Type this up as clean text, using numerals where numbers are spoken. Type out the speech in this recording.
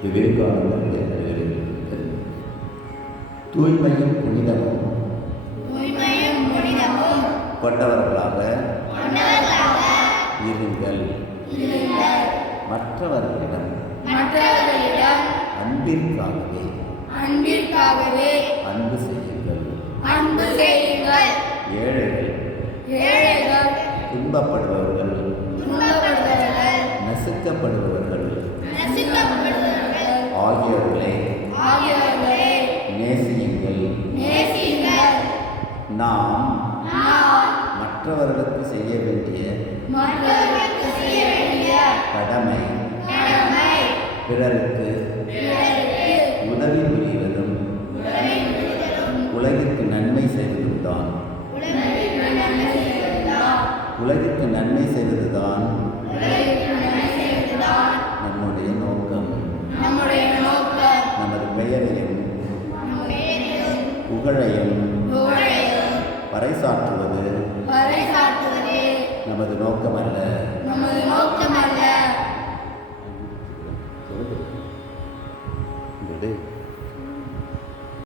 விவேகானந்தர் எழுதியிருக்கிறது. தூய்மையும் புனிதமும் கொண்டவர்களாக இருங்கள். மற்றவர்களிடம் அன்பிற்காகவே அன்பு செய்யுங்கள். ஏழைகள் துன்பப்படுபவர்கள் நசுக்கப்படுபவர்கள் ஆகியோர்களை நேசியுங்கள். நாம் மற்றவர்களுக்கு செய்ய வேண்டிய கடமை பிறருக்கு உதவி புரிவதும் உலகிற்கு நன்மை செய்வதுதான். உலகிற்கு நன்மை செய்வதுதான் நம்முடைய நோக்கம். நமது பெயரையும் புகழையும் பறைசாற்றுவது நமது நோக்கமல்ல.